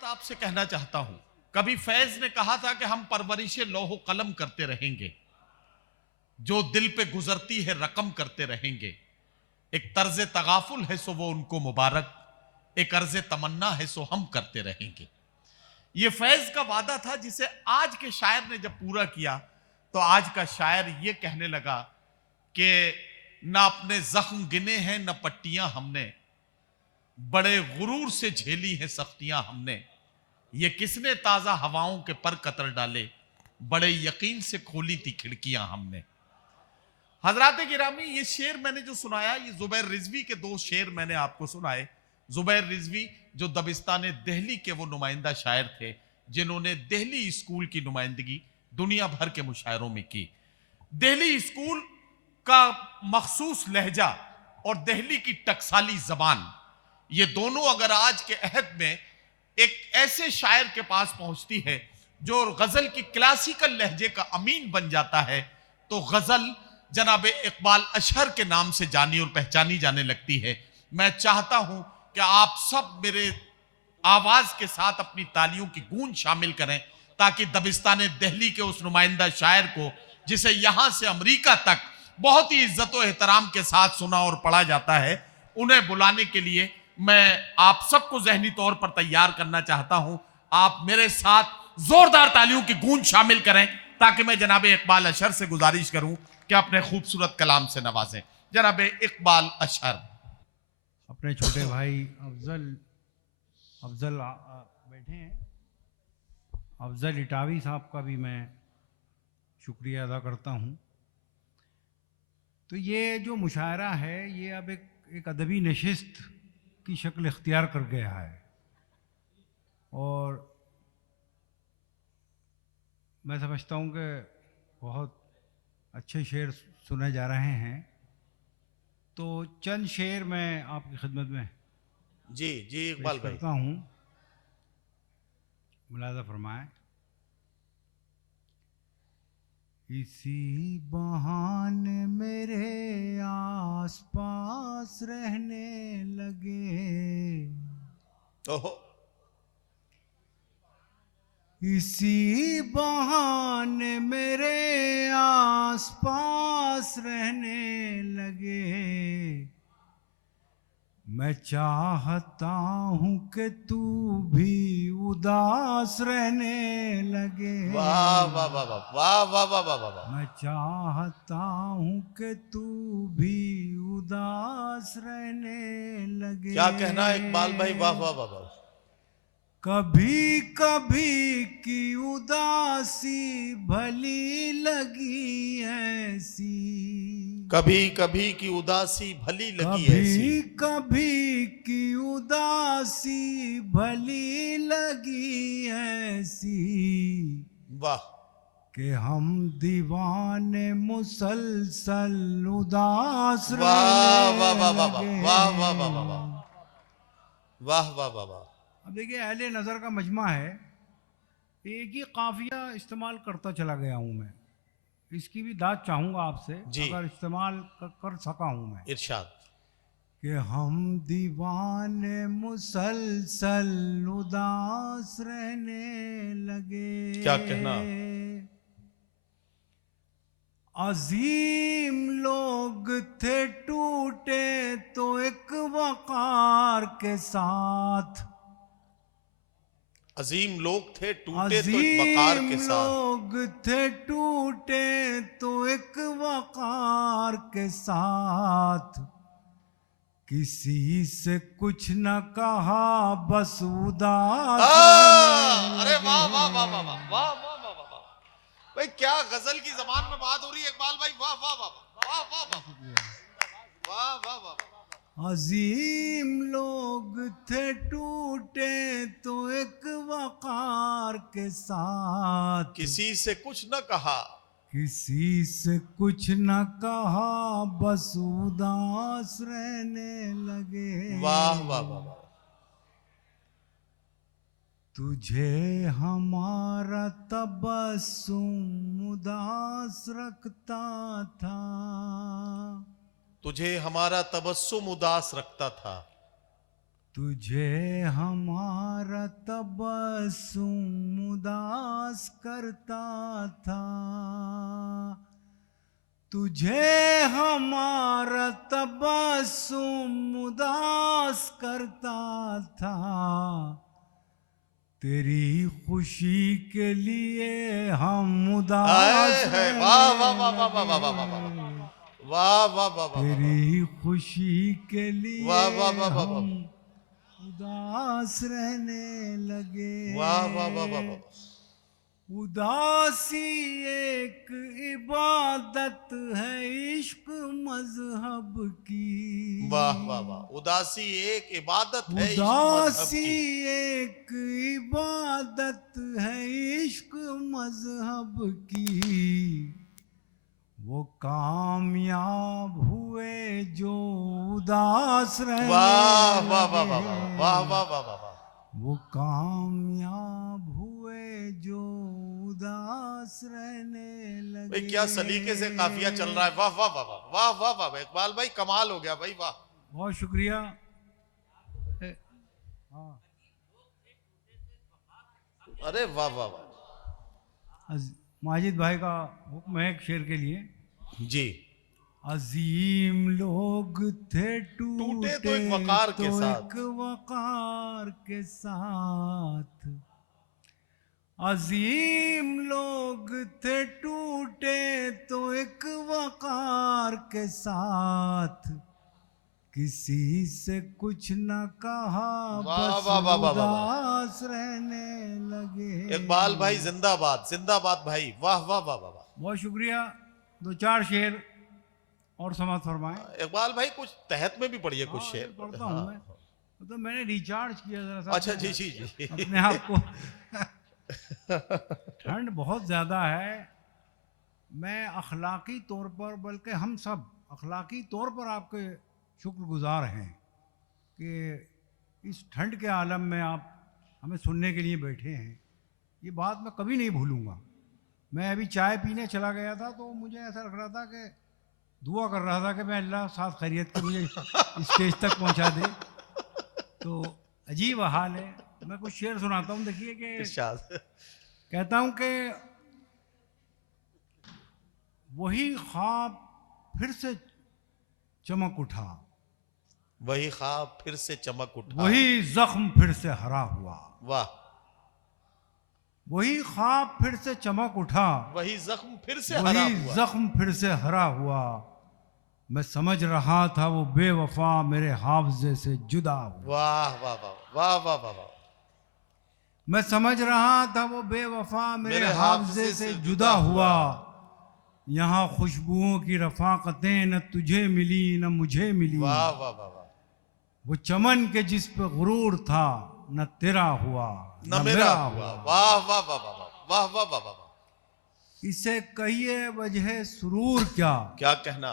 बात आपसे कहना चाहता हूं। कभी फैज ने कहा था कि हम परवरिश लौह कलम करते रहेंगे, जो दिल पे गुजरती है रकम करते रहेंगे। एक तर्ज तगाफुल है सो वो उनको मुबारक, एक अर्ज तमन्ना है सो हम करते रहेंगे। ये फैज का वादा था जिसे आज के शायर ने जब पूरा किया तो आज का शायर ये कहने लगा कि ना अपने जख्म गिने हैं न पट्टियां हमने, बड़े गुरूर से झेली हैं सख्तियां हमने। ये किसने ताजा हवाओं के पर कतर डाले, बड़े यकीन से खोली थी खिड़कियां हमने। हजरात गिरामी, ये शेर मैंने जो सुनाया, ये जुबैर रिजवी के दो शेर मैंने आपको सुनाए। जुबैर रिजवी जो दबिस्तान दिल्ली के वो नुमाइंदा शायर थे जिन्होंने दिल्ली स्कूल की नुमाइंदगी दुनिया भर के मुशायरों में की। दिल्ली स्कूल का मखसूस लहजा और दिल्ली की टकसाली जबान, ये दोनों अगर आज के अहद में एक ऐसे शायर के पास पहुंचती है जो गजल की क्लासिकल लहजे का अमीन बन जाता है, तो गजल जनाब इकबाल अशहर के नाम से जानी और पहचानी जाने लगती है। मैं चाहता हूं कि आप सब मेरे आवाज के साथ अपनी तालियों की गूंज शामिल करें ताकि दबिस्तान दिल्ली के उस नुमाइंदा शायर को, जिसे यहां से अमेरिका तक बहुत ही इज्जत और एहतराम के साथ सुना और पढ़ा जाता है, उन्हें बुलाने के लिए मैं आप सबको जहनी तौर पर तैयार करना चाहता हूं। आप मेरे साथ जोरदार तालियों की गूंज शामिल करें ताकि मैं जनाब इकबाल अशहर से गुजारिश करूं कि अपने खूबसूरत कलाम से नवाजें। जनाब इकबाल अशहर। अपने छोटे भाई अफजल बैठे हैं, अफजल इटावी साहब का भी मैं शुक्रिया अदा करता हूं। तो ये जो मुशायरा है ये अब एक अदबी नशिस्त की शक्ल इख्तियार कर गया है और मैं समझता हूं कि बहुत अच्छे शेर सुने जा रहे हैं। तो चंद शेर मैं आपकी खिदमत में जी जी इकबाल भाई करता हूं, मुलाज़ा फरमाएं। इसी बहाने मेरे आस पास रहने लगे, ओहो, इसी बहाने मेरे आस पास रहने लगे। मैं चाहता हूँ कि तू भी उदास रहने लगे। वाह वाह वाह वाह वाह वाह वाह वाह वाह वाह। मैं चाहता हूँ कि तू भी उदास रहने लगे। क्या कहना है इकबाल भाई, वाह वाह वाह वाह। कभी कभी की उदासी भली लगी ऐसी, कभी कभी की उदासी भली लगी कभी ऐसी, कभी की उदासी भली लगी ऐसी, वाह, कि हम दीवाने मुसलसल उदास वाह वाह रहने वाह वाह लगे। वाह वाह वाह वाह वाह वाह वाह वाह वाह। अब देखिए, अहले नज़र का मजमा है, एक ही काफिया इस्तेमाल करता चला गया हूँ मैं। इसकी भी दाद चाहूँगा आपसे, अगर इस्तेमाल कर सका हूँ मैं। इरशाद। कि हम दीवाने मुसलसल उदास रहने लगे। क्या कहना। अजीम लोग थे टूटे तो एक वकार के साथ, अजीम लोग थे टूटे तो एक वकार के साथ, लोग थे टूटे तो एक वकार के साथ। किसी से कुछ न कहा बस उदास। अरे वाह वाह वाह वाह वाह वाह वाह वाह वाह वाह भाई, क्या गजल की जबान में बात हो रही है इकबाल भाई, वाह वाह वाह वाह वाह वाह वाह वाह वाह। अजीम लोग थे टूटे तो एक वकार के साथ, किसी से कुछ न कहा, किसी से कुछ न कहा बस उदास रहने लगे। वाह वाह वाह वाह। तुझे हमारा तबस्सुम उदास रखता था, तुझे हमारा तबस्सुम उदास रखता था, तुझे हमारा तबस्सुम उदास करता था, तुझे हमारा तबस्सुम उदास करता था, तेरी खुशी के लिए हम उदास है। वाह वाह वाह वाह वाह वाह वाह वाह रहने वाह लगे। वाह वाह वाह वाह तेरी खुशी के लिए वाह वाह वाह वाह हम उदास रहने लगे। वाह वाह वाह वाह वाह। उदासी एक इबादत है इश्क मजहब की। वाह वाह वाह। उदासी एक इबादत है इश्क मजहब उदासी की। एक इबादत है इश्क मजहब की। वो कामयाब हुए जो उदास रहने वाह वाह वाह लगे। वाह वाह वाह वाह वाह वाह। वो कामयाब हुए जो उदास रहने लगे। भाई क्या सलीके से काफिया चल रहा है। वाह वाह वाह वाह वाह वाह वाह। इकबाल भाई कमाल हो गया भाई। वाह। बहुत शुक्रिया। हाँ, अरे वाह वाह वाह। माजिद भाई का हुक्म है एक शेर के लिए। जी। अजीम लोग थे टूटे तो एक वकार के साथ। एक वकार के साथ। अजीम लोग थे टूटे तो एक वकार के साथ। किसी से कुछ न कहा वाह बस वाह वाह वाह वाह। उदास रहने लगे। इकबाल भाई जिंदाबाद जिंदाबाद भाई। वाह वाह वाह वाह वाह। बहुत शुक्रिया। दो चार शेर और समाप्त फरमाएं। इकबाल भाई कुछ तहत में भी पढ़िए कुछ हाँ, शेर। पढ़ता हूँ मैं। तो मैंने रिचार्ज किया जरा सा अच्छा जी जी जी। अपने आप को। ठंड बहुत ज़्यादा है। मैं अखलाकी तौर पर, बल्कि हम सब अखलाकी तौर पर आपके शुक्रगुजार हैं कि इस ठंड के आलम में आप हमें सुनने के लिए बैठे हैं। ये बात मैं कभी नहीं भूलूंगा। मैं अभी चाय पीने चला गया था तो मुझे ऐसा लग रहा था कि दुआ कर रहा था कि मैं अल्लाह साथ खैरियत के मुझे स्टेज तक पहुंचा दे। तो अजीब हाल है। मैं कुछ शेर सुनाता हूँ, देखिए कि कहता हूँ कि वही ख्वाब फिर से चमक उठा, वही ख्वाब फिर से चमक उठा, वही जख्म फिर से हरा हुआ। वाह। वही ख्वाब फिर से चमक उठा, वही जख्म फिर से हरा वही हुआ। जख्म फिर से हरा हुआ। मैं समझ रहा था वो बेवफा मेरे हाफजे से जुदा हुआ। वाह वाह वाह वाह वाह वाह वाह। मैं समझ रहा था वो बेवफा मेरे हाफजे से जुदा हुआ। यहाँ खुशबुओं की रफाकतें न तुझे मिली न मुझे मिली। वाह वाह वाह वाह। वो चमन के जिस पे गुरूर था न तेरा हुआ न मेरा हुआ। वाह वाह वाह वाह वाह वाह वाह वाह। इसे कहिए वजह सुरूर क्या, क्या कहना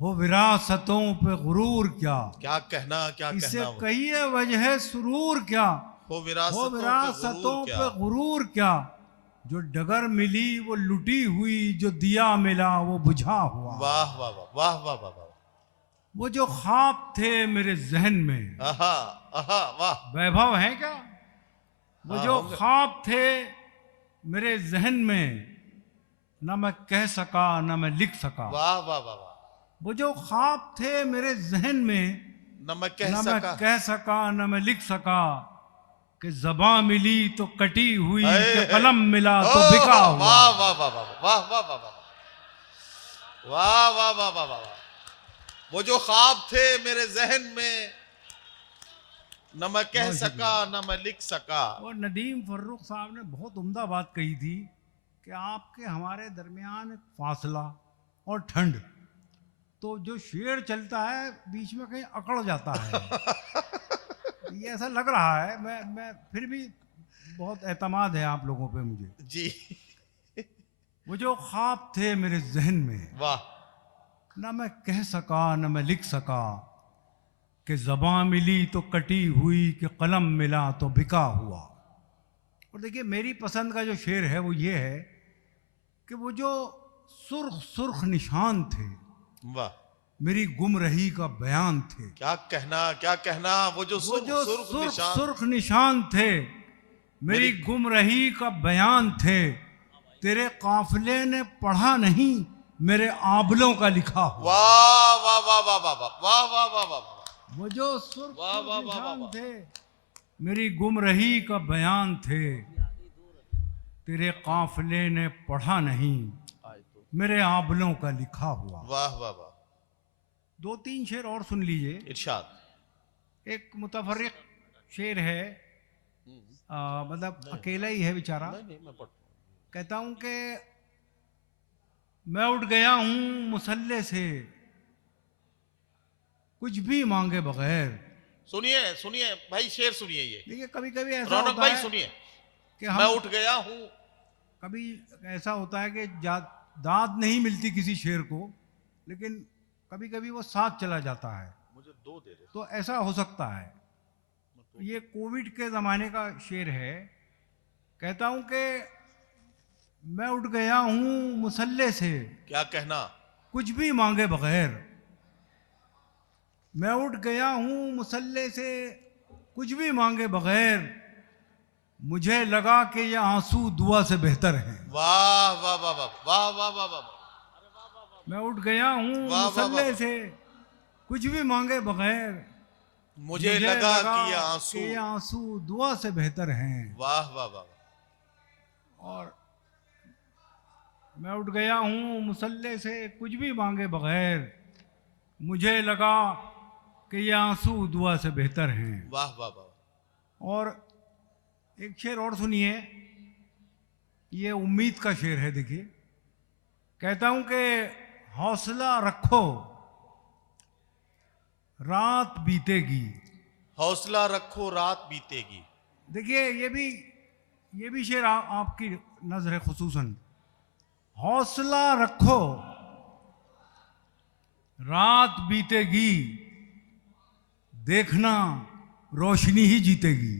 हो विरासतों पे गुरूर क्या। क्या कहना क्या इसे कहना। कहिए वजह सुरूर क्या, हो हो विरासतों विरासतों पे पे गुरूर क्या। जो डगर मिली वो लुटी हुई, जो दिया मिला वो बुझा हुआ। वाह वाह वाह वाह वाह वाह वाह। वो जो ख्वाब थे मेरे जहन में, आहा आहा वाह। वैभव है क्या। वो हाँ, जो होंगे। ख्वाब थे मेरे जहन में, न मैं कह सका न मैं लिख सका। वाह वाह वाह वाह। वो जो ख्वाब थे मेरे जहन में, न मैं कह न मैं सका। कह सका न मैं लिख सका। कि ज़बां मिली तो कटी हुई, कि कलम मिला तो बिका हुआ। वाह वाह वाह वाह वाह वाह वाह वाह वाह वाह वाह वाह वाह। वो जो ख्वाब थे मेरे जहन में, न मैं कह सका न मैं लिख सका। और नदीम फर्रुख साहब ने बहुत उम्दा बात कही थी कि आपके हमारे दरमियान एक फासला और ठंड, तो जो शेर चलता है बीच में कहीं अकड़ जाता है। ये ऐसा लग रहा है। मैं फिर भी बहुत एतमाद है आप लोगों पे मुझे जी। वो जो ख्वाब थे मेरे जहन में, वाह। ना मैं कह सका न मैं लिख सका। कि ज़बां मिली तो कटी हुई, कि कलम मिला तो बिका हुआ। और देखिए मेरी पसंद का जो शेर है वो ये है कि वो जो सुर्ख सुर्ख निशान थे, वाह। मेरी गुमरही का बयान थे। क्या कहना, वो जो वो जो सुर्ख निशान। सुर्ख निशान थे, मेरी गुमरही का बयान थे। तेरे काफिले ने पढ़ा नहीं, मेरे आबलों का लिखा हुआ। वाह वाह वाह वाह वाह वाह वाह वाह वाह वाह। वो जो सुर्ख वाह, वाह, वाह, निशान वाह, वाह। थे, मेरी गुमरही का बयान थे। तेरे काफिले ने पढ़ा नहीं, मेरे आबलों का लिखा हुआ। वाह वाह वाह। दो तीन शेर और सुन लीजिए। इरशाद। एक मुतफर्रिक शेर है, मतलब अकेला ही है बेचारा। नहीं मैं पढ़ता हूं। कहता हूं कि मैं उठ गया हूं मुसल्ले से, कुछ भी मांगे बगैर। सुनिए भाई, शेर सुनिए ये। देखिए कभी कभी ऐसा रौनक होता भाई है सुनिए। कि मैं हम उठ गया हूं। कभी ऐसा होता है कि दाद नहीं मिलती किसी शेर को, लेकिन कभी कभी वो साथ चला जाता है, मुझे 2 दे दे। तो ऐसा हो सकता है। ये कोविड के ज़माने का शेर है। कहता हूं कि मैं उठ गया हूं मुसल्ले से, क्या कहना। कुछ भी मांगे बगैर। मैं उठ गया हूं मुसल्ले से, कुछ भी मांगे बगैर। मुझे लगा कि ये आंसू दुआ से बेहतर हैं। वाह वाह वाह वाह वाह वाह वाह वाह। मैं उठ गया हूं वाह, वाह, मुसल्ले वाह। से, कुछ भी मांगे बगैर। मुझे लगा कि ये आंसू दुआ से बेहतर हैं। वाह वाह वाह। और मैं उठ गया हूं मुसल्ले से, कुछ भी मांगे बगैर। मुझे लगा कि ये आंसू दुआ से बेहतर हैं। वाह वाह वाह। और एक शेर और सुनिए, ये उम्मीद का शेर है। देखिए, कहता हूं कि हौसला रखो, रात बीतेगी। हौसला रखो, रात बीतेगी। देखिए ये भी शेर आपकी नजर है खुसूसन। हौसला रखो, रात बीतेगी, देखना रोशनी ही जीतेगी।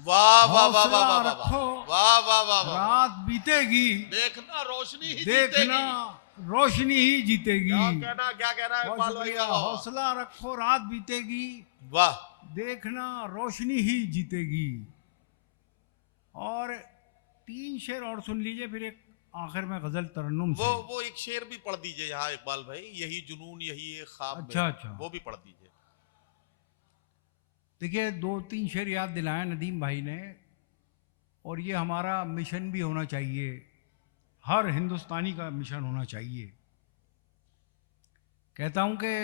वाह वाह वाह वाह हौसला वाह रखो, वाह वाह वाह वाह। रात बीतेगी, देखना रोशनी ही देखना जीतेगी। रोशनी ही जीतेगी। क्या कहना है बहुत इकबाल भाई। शुक्रिया। हौसला रखो, रात बीतेगी, वाह। देखना रोशनी ही जीतेगी। और 3 शेर और सुन लीजिए, फिर एक आखिर में गजल तरन्नुम से। वो एक शेर भी पढ़ दीजिए यहाँ इकबाल भाई। यही जुनून यही एक ख्वाब। अच्छा। वो भी पढ़ दीजिए। देखिए 2-3 शेर याद दिलाया नदीम भाई ने, और ये हमारा मिशन भी होना चाहिए, हर हिंदुस्तानी का मिशन होना चाहिए। कहता हूं कि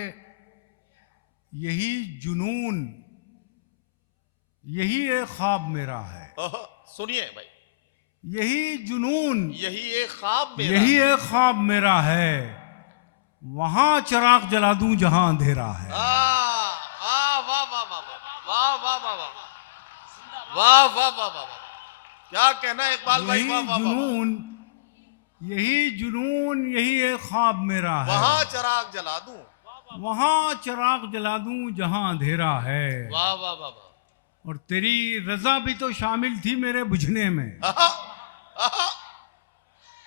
यही जुनून, यही एक ख्वाब मेरा है। सुनिए भाई, यही जुनून, यही एक ख्वाब मेरा, यही एक ख्वाब मेरा है। वहां चिराग जला दूं जहां अंधेरा है। वाह वाह वाह वाह वाह वाह वाह वाह वाह वाह वाह। क्या कहना है इकबाल भाई। यही जुनून, यही एक ख्वाब मेरा है। वहां चिराग जला दूं, वहां चिराग जला दूं जहां अंधेरा है। वाह वाह वाह वाह। और तेरी रजा भी तो शामिल थी मेरे बुझने में।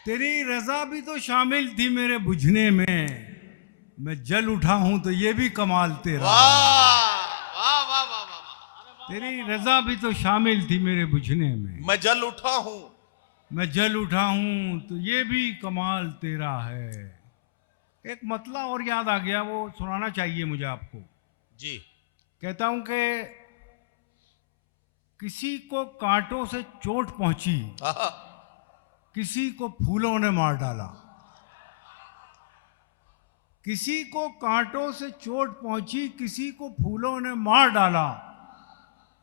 तेरी रजा भी तो शामिल थी मेरे बुझने में। मैं जल उठा हूं तो ये भी कमाल तेरा। वाह वाह वाह वाह। तेरी रजा भी तो शामिल थी मेरे बुझने में। मैं जल उठा हूं, मैं जल उठा हूं तो ये भी कमाल तेरा है। एक मतला और याद आ गया, वो सुनाना चाहिए मुझे आपको जी। कहता हूं कि किसी को कांटों से चोट पहुंची, किसी को फूलों ने मार डाला। किसी को कांटों से चोट पहुंची, किसी को फूलों ने मार डाला।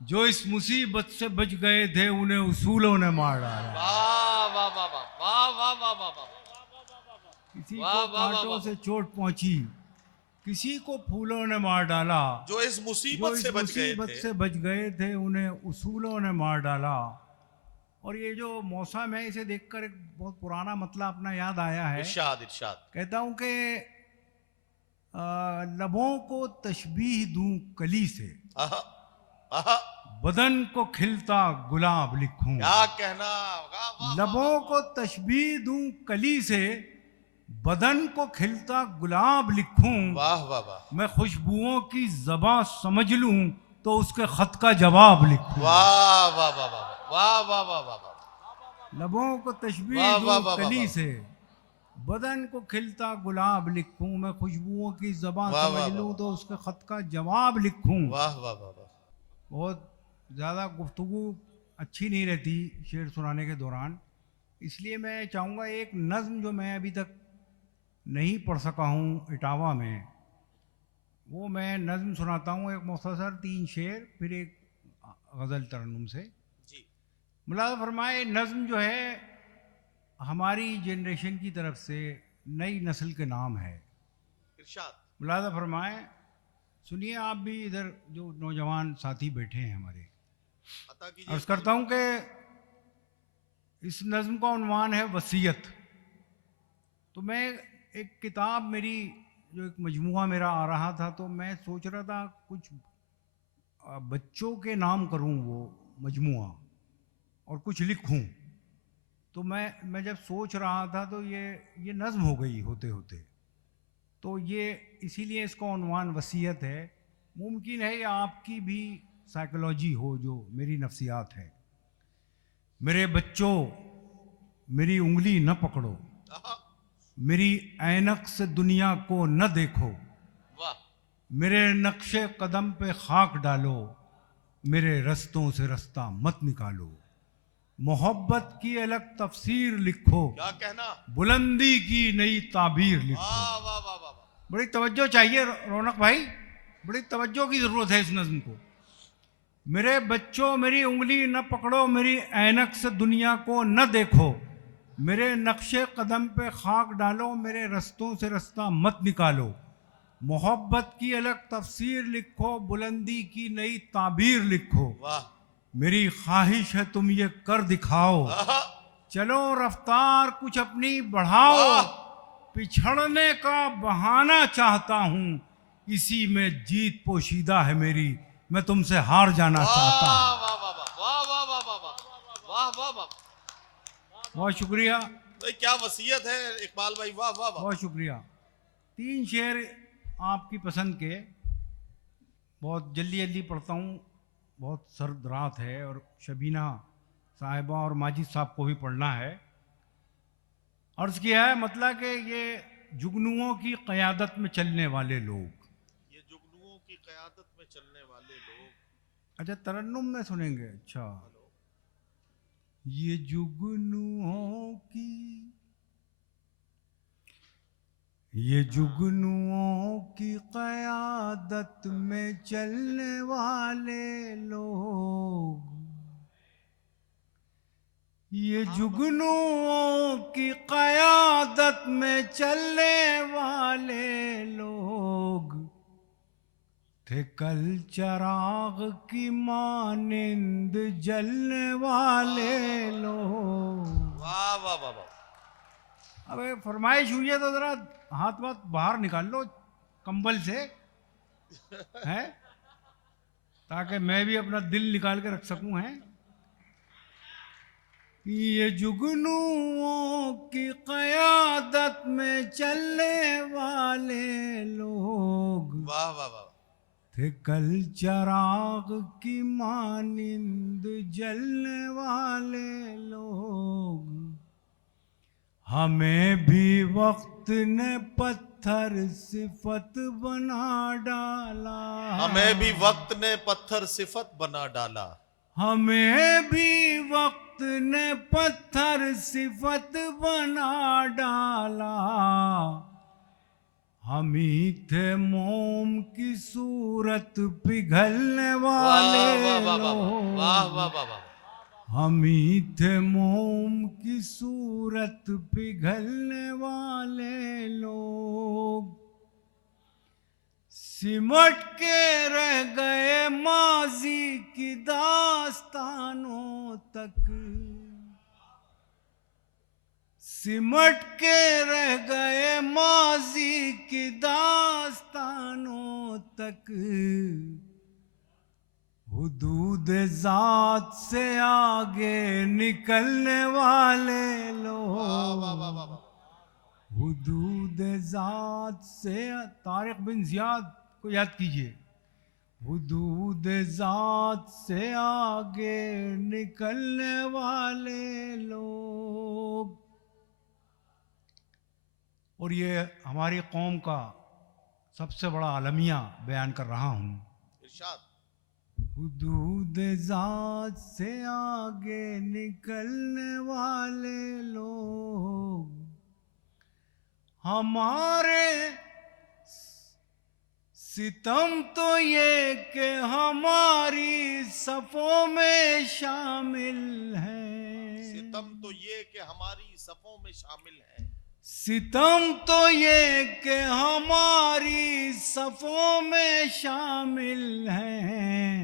जो इस मुसीबत से बच गए थे उन्हें उसूलों ने मार डाला। वाह वाह वाह वाह वाह वाह वाह वाह। किसी को कांटों से चोट पहुंची, किसी को फूलों ने मार डाला। जो इस मुसीबत से बच गए थे उन्हें उसूलों ने मार डाला। और ये जो मौसम है, इसे देखकर एक बहुत पुराना मतलब अपना याद आया है। इरशाद इरशाद। कहता हूं कि लबों को तशबीह दूं कली से, बदन को खिलता गुलाब लिखूं। क्या कहना। लबों को तशबीह दूं कली से, बदन को खिलता गुलाब लिखूं, वाह वाह वाह मैं खुशबुओं की ज़बां समझ लूं तो उसके खत का जवाब लिखूं। वाह वाह वाह वाह वाह वाह वाह वाह वाह लबों को तशबीह वाह, दूं वाह, वाह, कली वाह। से, बदन को खिलता गुलाब लिखूं, मैं खुशबुओं की ज़बां वाह, समझ वाह, लूं वाह। तो उसके खत का जवाब लिखूं। वाह वाह वाह वाह बहुत ज़्यादा गुफ्तगू अच्छी नहीं रहती शेर सुनाने के दौरान, इसलिए मैं चाहूँगा एक नज़्म जो मैं अभी तक नहीं पढ़ सका हूँ इटावा में, वो मैं नज़्म सुनाता हूँ। एक मुख्तसर 3 शेर, फिर एक गज़ल तरन्नुम से। जी मुलाज़ा फरमाए, नज़्म जो है हमारी जनरेशन की तरफ से नई नस्ल के नाम है। इरशाद मुलाज़ा फरमाए, सुनिए आप भी, इधर जो नौजवान साथी बैठे हैं हमारे, अता कीजिए। अर्ज़ करता हूँ कि इस नज़्म का उन्वान है वसीयत। तो मैं एक किताब मेरी, जो एक मजमुआ मेरा आ रहा था, तो मैं सोच रहा था कुछ बच्चों के नाम करूं वो मजमुआ और कुछ लिखूं। तो मैं जब सोच रहा था तो ये नज़्म हो गई होते होते। तो ये इसीलिए इसका उन्वान वसीयत है। मुमकिन है ये आपकी भी साइकोलॉजी हो जो मेरी नफ्सियात है। मेरे बच्चों, मेरी उंगली न पकड़ो, मेरी ऐनक से दुनिया को न देखो, वाह मेरे नक्शे कदम पे खाक डालो, मेरे रस्तों से रास्ता मत निकालो, मोहब्बत की अलग तफसीर लिखो, क्या कहना। बुलंदी की नई ताबीर लिखो। वाह वाह वाह वाह वाह बड़ी तवज्जो चाहिए रौनक भाई, बड़ी तवज्जो की ज़रूरत है इस नज़्म को। मेरे बच्चों, मेरी उंगली न पकड़ो, मेरी ऐनक से दुनिया को न देखो, मेरे नक्शे कदम पे खाक डालो, मेरे रस्तों से रास्ता मत निकालो, मोहब्बत की अलग तफसीर लिखो, बुलंदी की नई ताबीर लिखो, वाह मेरी ख्वाहिश है तुम ये कर दिखाओ, आहा, चलो रफ्तार कुछ अपनी बढ़ाओ, वाह पिछड़ने का बहाना चाहता हूँ, इसी में जीत पोशीदा है मेरी, मैं तुमसे हार जाना चाहता हूँ। वाह वाह वाह वाह वाह वाह वाह वाह वाह वाह। बहुत शुक्रिया, भाई क्या वसीयत है इकबाल भाई, वाह वाह वाह। बहुत शुक्रिया। 3 शेर आपकी पसंद के, बहुत जल्दी जल्दी पढ़ता हूँ, बहुत सर्द रात है और शबीना साहिबा और माजिद साहब को भी पढ़ना है। अर्ज़ किया है मतलब कि ये जुगनुओं की क़यादत में चलने वाले लोग, ये जुगनुओं की क़यादत में चलने वाले लोग। अच्छा तरन्नुम में सुनेंगे। अच्छा, ये जुगनुओं की, ये जुगनुओं की क़यादत में चलने वाले लोग, ये जुगनुओं की क़यादत में चलने वाले लोग थे कल चराग की मानिंद जलने वाले लोग। वाह वाह वाह वाह। अबे फरमाइश हुई है तो जरा हाथ वाथ बाहर निकाल लो कंबल से, है, ताकि मैं भी अपना दिल निकाल के रख सकूं। है ये जुगनुओं की क़यादत में चलने वाले लोग वाह वाह वाह। थे कल चराग की मानिंद जलने वाले लोग, हमें भी वक्त ने पत्थर सिफत बना डाला, हमें भी वक्त ने पत्थर सिफत बना डाला, हमें भी वक्त ने पत्थर सिफत बना डाला, हम ही थे मोम की सूरत पिघलने वाले वाह वाह वाह लोग, वाह वाह वाह वाह। हम ही थे मोम की सूरत पिघलने वाले लोग, सिमट के रह गए माजी की दास्तानों तक, सिमट के रह गए माजी की दास्तानों तक, हुदूद ज़ात से आगे निकलने वाले वाह वाह वाह लोग, वाह वाह। हुदूद ज़ात से, तारिक बिन ज़ियाद को याद कीजिए, हुदूद ज़ात से आगे निकलने वाले लोग। और ये हमारी कौम का सबसे बड़ा अलमिया बयान कर रहा हूँ। इरशाद। हुदूद ज़ात से आगे निकलने वाले लोग हमारे सितम तो ये कि हमारी सफ़ों में शामिल हैं। सितम तो ये कि हमारी सफ़ों में शामिल है। सितम तो ये कि हमारी सफ़ों में शामिल हैं।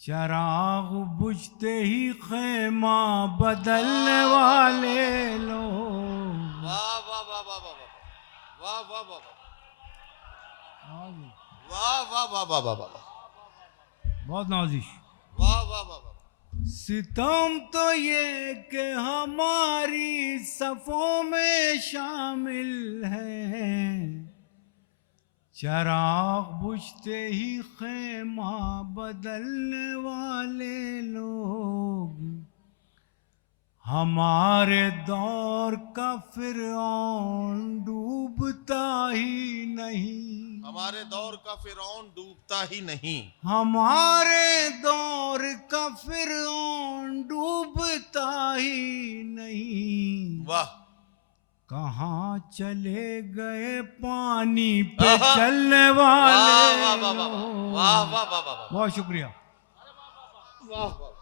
चराग बुझते ही खेमा बदलने वाले लोग। वाह वाह वाह वाह वाह वाह वाह वाह वाह वाह वाह वाह वाह वाह, बहुत नाजिश। वाह वाह वाह वाह। सितम तो ये कि हमारी सफ़ों में शामिल हैं। चराग बुझते ही खेमा बदलने वाले लोग हमारे दौर का फिरौन डूबता ही नहीं। हमारे दौर का फिरौन डूबता ही नहीं। हमारे दौर का फिरौन डूबता ही नहीं। वाह। कहाँ चले गए पानी पे चलने वाले वाह वाह वाह वाह लोग। वाह वाह वाह वाह वाह। बहुत शुक्रिया। वाह वाह।